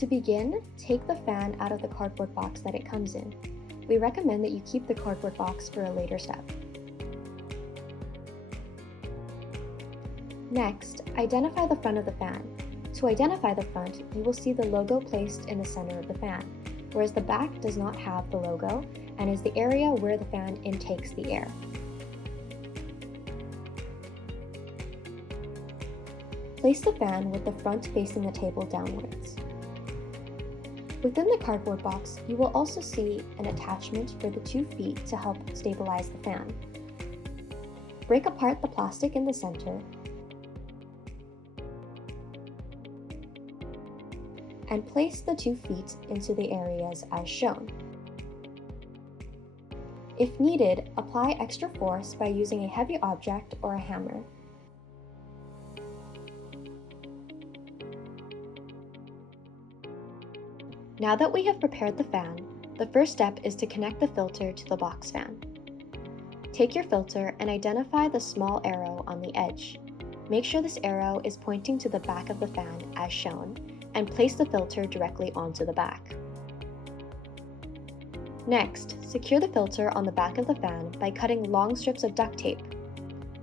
To begin, take the fan out of the cardboard box that it comes in. We recommend that you keep the cardboard box for a later step. Next, identify the front of the fan. To identify the front, you will see the logo placed in the center of the fan, whereas the back does not have the logo and is the area where the fan intakes the air. Place the fan with the front facing the table downwards. Within the cardboard box, you will also see an attachment for the 2 feet to help stabilize the fan. Break apart the plastic in the center and place the 2 feet into the areas as shown. If needed, apply extra force by using a heavy object or a hammer. Now that we have prepared the fan, the first step is to connect the filter to the box fan. Take your filter and identify the small arrow on the edge. Make sure this arrow is pointing to the back of the fan as shown, and place the filter directly onto the back. Next, secure the filter on the back of the fan by cutting long strips of duct tape.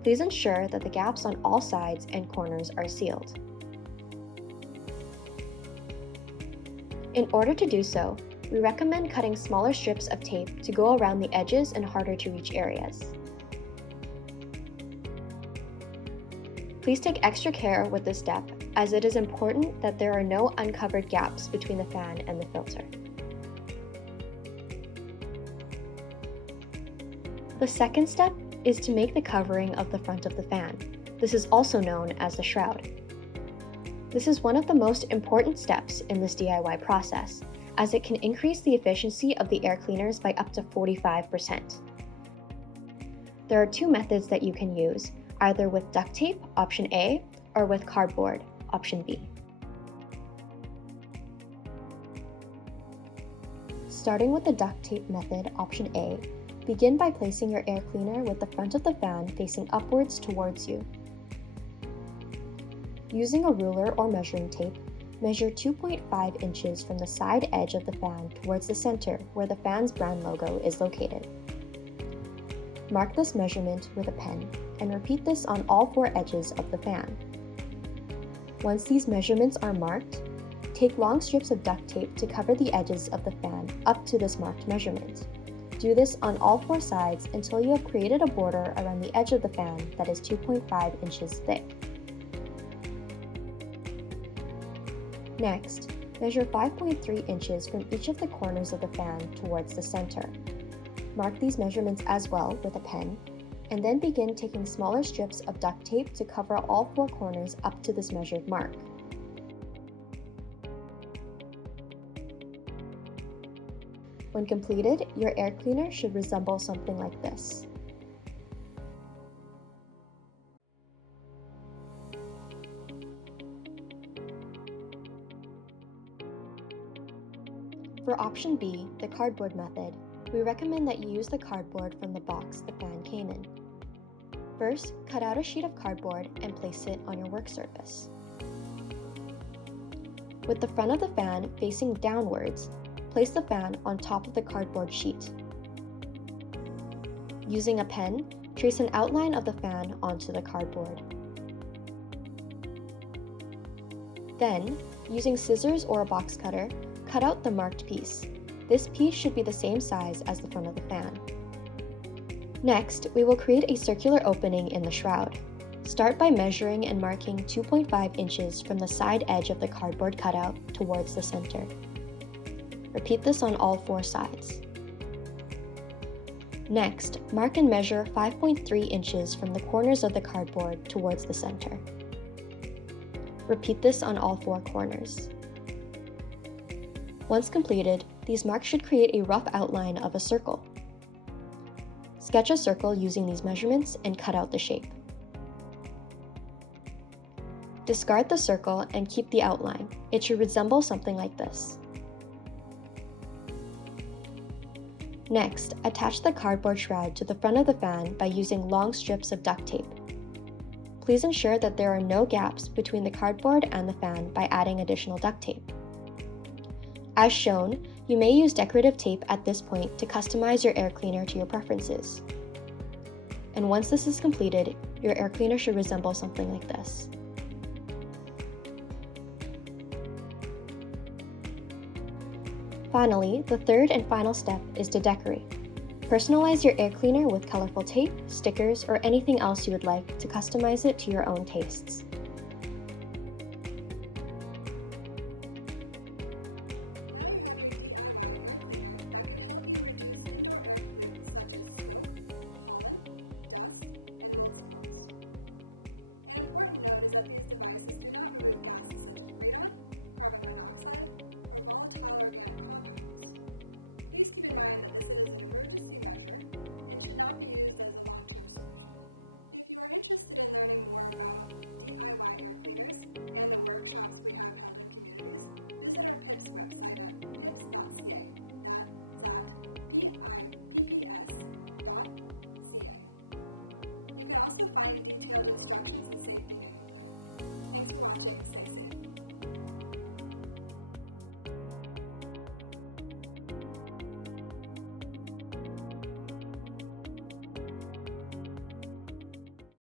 Please ensure that the gaps on all sides and corners are sealed. In order to do so, we recommend cutting smaller strips of tape to go around the edges and harder to reach areas. Please take extra care with this step, as it is important that there are no uncovered gaps between the fan and the filter. The second step is to make the covering of the front of the fan. This is also known as the shroud. This is one of the most important steps in this DIY process, as it can increase the efficiency of the air cleaners by up to 45%. There are 2 methods that you can use, either with duct tape, option A, or with cardboard, option B. Starting with the duct tape method, option A, begin by placing your air cleaner with the front of the fan facing upwards towards you. Using a ruler or measuring tape, measure 2.5 inches from the side edge of the fan towards the center where the fan's brand logo is located. Mark this measurement with a pen and repeat this on all 4 edges of the fan. Once these measurements are marked, take long strips of duct tape to cover the edges of the fan up to this marked measurement. Do this on all 4 sides until you have created a border around the edge of the fan that is 2.5 inches thick. Next, measure 5.3 inches from each of the corners of the fan towards the center. Mark these measurements as well with a pen, and then begin taking smaller strips of duct tape to cover all 4 corners up to this measured mark. When completed, your air cleaner should resemble something like this. For option B, the cardboard method, we recommend that you use the cardboard from the box the fan came in. First, cut out a sheet of cardboard and place it on your work surface. With the front of the fan facing downwards, place the fan on top of the cardboard sheet. Using a pen, trace an outline of the fan onto the cardboard. Then, using scissors or a box cutter, cut out the marked piece. This piece should be the same size as the front of the fan. Next, we will create a circular opening in the shroud. Start by measuring and marking 2.5 inches from the side edge of the cardboard cutout towards the center. Repeat this on all 4 sides. Next, mark and measure 5.3 inches from the corners of the cardboard towards the center. Repeat this on all 4 corners. Once completed, these marks should create a rough outline of a circle. Sketch a circle using these measurements and cut out the shape. Discard the circle and keep the outline. It should resemble something like this. Next, attach the cardboard shroud to the front of the fan by using long strips of duct tape. Please ensure that there are no gaps between the cardboard and the fan by adding additional duct tape. As shown, you may use decorative tape at this point to customize your air cleaner to your preferences. And once this is completed, your air cleaner should resemble something like this. Finally, the third and final step is to decorate. Personalize your air cleaner with colorful tape, stickers, or anything else you would like to customize it to your own tastes.